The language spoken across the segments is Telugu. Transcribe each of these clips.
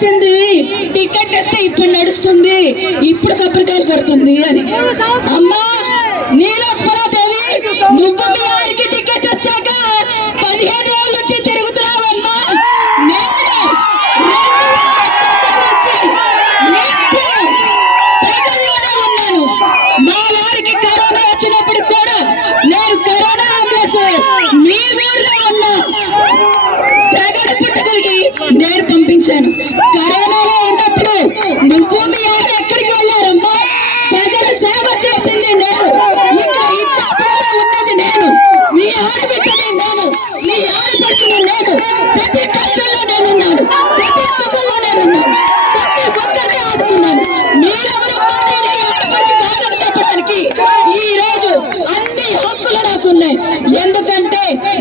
వచ్చింది. టికెట్ ఇస్తే ఇప్పుడు నడుస్తుంది. ఇప్పుడు కబ్బరికాయలు కొడుతుంది అని. అమ్మా నీలోత్మలాదేవి నువ్వు మీ ఆడికి టికెట్ వచ్చాక పదిహేను ఏళ్ళ నుంచి తిరుగుతున్నావమ్మా నేను ప్రజల్లోనే ఉన్నాను. మా వారికి కరోనా వచ్చినప్పుడు కూడా నేను కరోనా అంబులెన్స్ మీ ఊర్లో ప్రగడ పుట్టుకలకి నేను పంపించాను కరోనాలో ఉన్నప్పుడు నువ్వు మీ ఆయన ఎక్కడికి వెళ్ళారమ్మా? ప్రజల సేవ చేసింది నేను. ఇక్కడ ఇచ్చాపురంలో ఉన్నది నేను. మీ ఆడబిడ్డని నేను. మీ ఆడపడుచుని నేను. ప్రతి కష్టంలో నేనున్నాను. ప్రతి సుఖంలో నేనున్నాను. ప్రతి ఒక్కరిని ఆదుకున్నాను. మీరెవరమ్మా నేను ఈ ఆడపడుచు కాదని చెప్పడానికి ఈ రోజు అన్ని హక్కులు నాకున్నాయి. ఎందుకు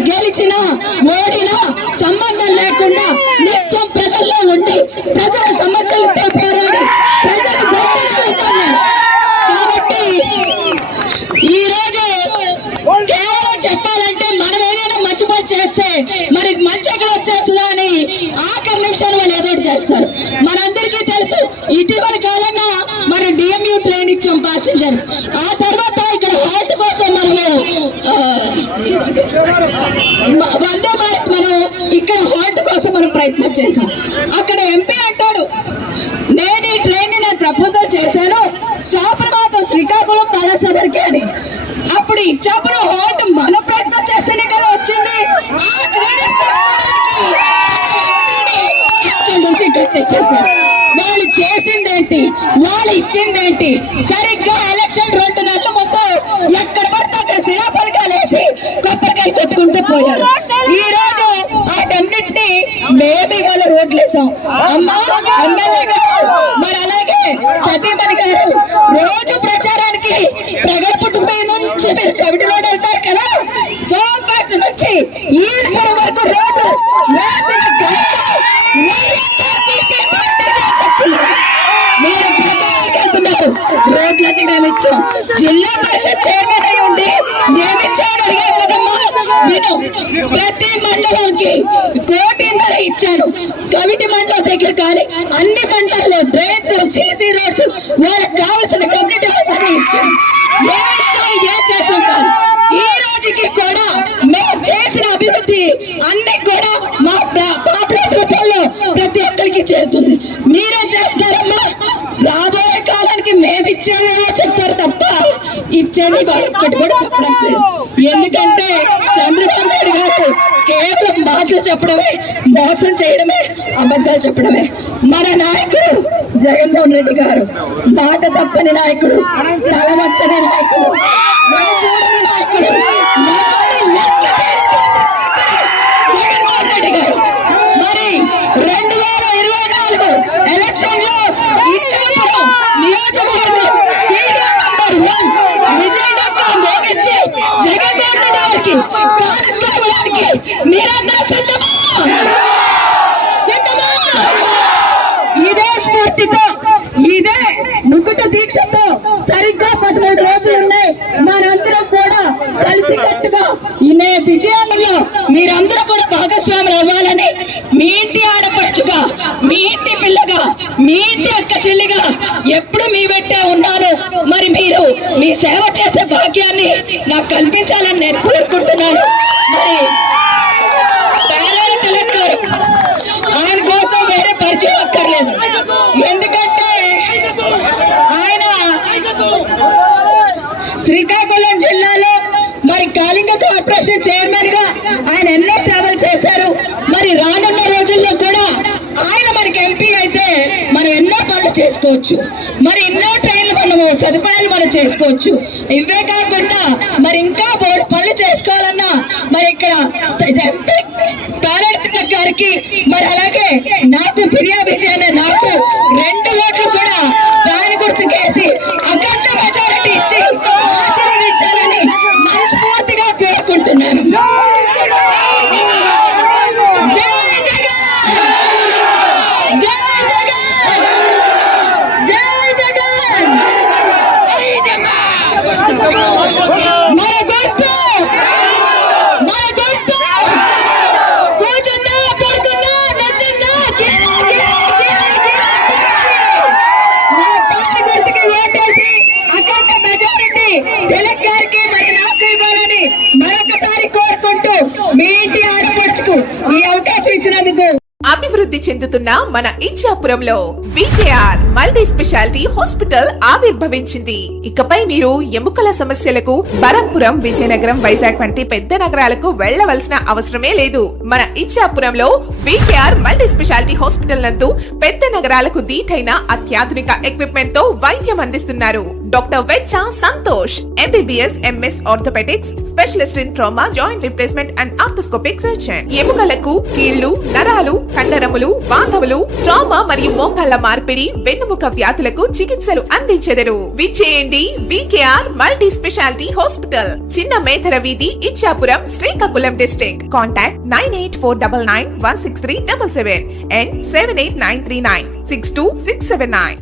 గెలిచినా ఓడినా సంబంధం లేకుండా నిత్యం ప్రజల్లో ఉండి ప్రజల సమస్యలతో పోరాడి ప్రజల గొప్పగా ఉన్నాను నేను. కాబట్టి ఈ రోజు కేవలం చెప్పాలంటే మనం ఏదైనా మంచి పని చేస్తే మరి మంచి ఎక్కడ వచ్చేస్తుందా అని ఆఖరి వాళ్ళు ఏదో చేస్తారు. మనందరికీ తెలుసు ఇటీవల కాలంలో మనం డిఎంయూ ట్రైన్ ఇచ్చాం ప్యాసింజర్ ఆ తర్వాత ఇక్కడ హాల్ట్ కోసం మనము వందే భారత్ మనం ఇక్కడ హాల్ట్ కోసం మనం ప్రయత్నం చేసాం అక్కడ ఎంపీ అంటాడు నేను ఈ ట్రైన్ నేను ప్రపోజల్ చేశాను స్టాప్ మాత్రం శ్రీకాకుళం పలసవరికి అని. అప్పుడు ఇచ్చాపురం హాల్ట్ మన ప్రయత్నం చేస్తేనే కదా వచ్చింది ఆ క్రెడిట్ తీసుకోవడానికి ఆ ఎంపీని అక్కడి నుంచి వాళ్ళు చేసిందేంటి? వాళ్ళు ఇచ్చిందేంటి? సరిగ్గా ఎలక్షన్ రెండు నెలల ముందు ఎక్కడ పడితే అక్కడ శిలాఫలకాలు వేసి కొబ్బరికాయ కొట్టుకుంటూ పోయారు. ఈ రోజు వాటన్నిటిని మేబీ వాళ్ళ రోడ్లు వేసాం. అమ్మా ఎమ్మెల్యే గారు మరి అలాగే సతీమణి గారు రోజు ప్రచారానికి ప్రగడ పుట్టుకు నుంచి మీరు కవిటి రోడ్ వెళ్తారు కదా? సోంపేట నుంచి ఈ వరకు రోడ్డు వేసిన ఘనత వైఎస్ఆర్సీపీ పార్టీదే చెప్తున్నారు మీరు ప్రచారానికి వెళ్తున్నారు రోడ్లన్నీ జిల్లా పరిషత్ చైర్మన్ అయి ఉండి ఏమి అడిగారు కదమ్మా నేను ప్రతి మండలానికి కోటిన్నర ఇచ్చాను. కమిటీ మండలం దగ్గర కానీ అన్ని మండలాల్లో డ్రైన్స్ సీసీ రోడ్స్ వాళ్ళకి కావాల్సిన కమ్యూనిటీ హాల్స్ అన్ని ఇచ్చాను ఏమిచ్చాం ఏం చేసాం కాదు. ఈ రోజుకి కూడా మేము చేసిన అభివృద్ధి అన్ని కూడా మా పాపులర్ రూపంలో ప్రతి ఒక్కరికి చేరుతుంది. మీరే చేస్తారమ్మా రాబోయే కాలానికి మేము ఇచ్చేవేమో చెప్తారు తప్ప ఇచ్చేది వాళ్ళు ఒక్కటి కూడా చెప్పడం లేదు. ఎందుకంటే చంద్రబాబు నాయుడు గారు కేవలం మాటలు చెప్పడమే మోసం చేయడమే అబద్ధాలు చెప్పడమే. మన నాయకుడు జగన్మోహన్ రెడ్డి గారు. మాట తప్పని నాయకుడు తల నాయకుడు మన చూడని నాయకుడు ఎవరిని లెక్క చేయనటువంటి నాయకుడు జగన్మోహన్ రెడ్డి గారు మరి రెండు వేల ఇరవై నాలుగు ఎలక్షన్లో ఇచ్చాపురం నియోజకవర్గం సీరియల్ నంబర్ వన్ విజయ్ డబ్బా మోగించి జగన్మోహన్ రెడ్డి మీరందరూ సిద్ధమా? సిద్ధమా? ఇదే స్ఫూర్తితో ఇదే ముకుట దీక్షతో సరిగ్గా పదమూడు రోజులు ఉన్నాయి. మనందరం కూడా కలిసి కట్టుగా ఇనే విజయాలలో మీరందరూ కూడా భాగస్వాములు అవ్వాలని మీ ఇంటి ఆడపడుచుగా మీ ఇంటి పిల్లగా మీ ఇంటి అక్క చెల్లిగా ఎప్పుడు మీ వెంటే ఉన్నాను మీరు మీ సేవ చేసే భాగ్యాన్ని నాకు కల్పించాలని నేను కోరుకుంటున్నాను. మరి తిలక్ గారు ఆయన కోసం వేరే పరిచయం అక్కర్లేదు. ఎందుకంటే ఆయన శ్రీకాకుళం జిల్లాలో మరి కాళింగ కార్పొరేషన్ చైర్మన్గా ఆయన ఎన్నో సేవలు చేశారు. మరి రానున్న రోజుల్లో కూడా ఆయన మనకి ఎంపీ అయితే మనం ఎన్నో పనులు చేసుకోవచ్చు. మరి ఎన్నో సదుపాయాలు మనం చేసుకోవచ్చు. ఇవే కాకుండా మరి ఇంకా బోర్డు పనులు చేసుకోవాలన్నా మరి ఇక్కడ ఎంపీ గారికి మరి అలాగే నాకు ఫిర్యాదు చెందుతున్న మన ఇచ్చాపురంలో వికేఆర్ మల్టీ స్పెషాలిటీ హాస్పిటల్ ఆవిర్భవించింది. ఇకపై మీరు ఎముకల సమస్యలకు బరంపురం విజయనగరం వైజాగ్ వంటి పెద్ద నగరాలకు వెళ్ళవలసిన అవసరమే లేదు. మన ఇచ్చాపురంలో వికేఆర్ మల్టీ స్పెషాలిటీ హాస్పిటల్ నందు పెద్ద నగరాలకు దీటైన అత్యాధునిక ఎక్విప్మెంట్తో వైద్యం అందిస్తున్నారు. Doctor Vechcha Santosh MBBS MS orthopaedics specialist in trauma joint replacement and arthroscopic surgeon ఎముకలకు కీళ్ళు నరాలు కండరములు బాంధవులు ట్రామా మరియు మోకాళ్ళ మార్పిడి వెన్నుముక వ్యాధులకు చికిత్సలు అందించెదరు. విచ్చేయండి వికేఆర్ మల్టీ స్పెషాలిటీ హాస్పిటల్ చిన్న మేధర వీధి Ichchapuram Srikakulam district. Contact nine eight four double nine one six three double seven and seven eight nine three nine six two six seven nine.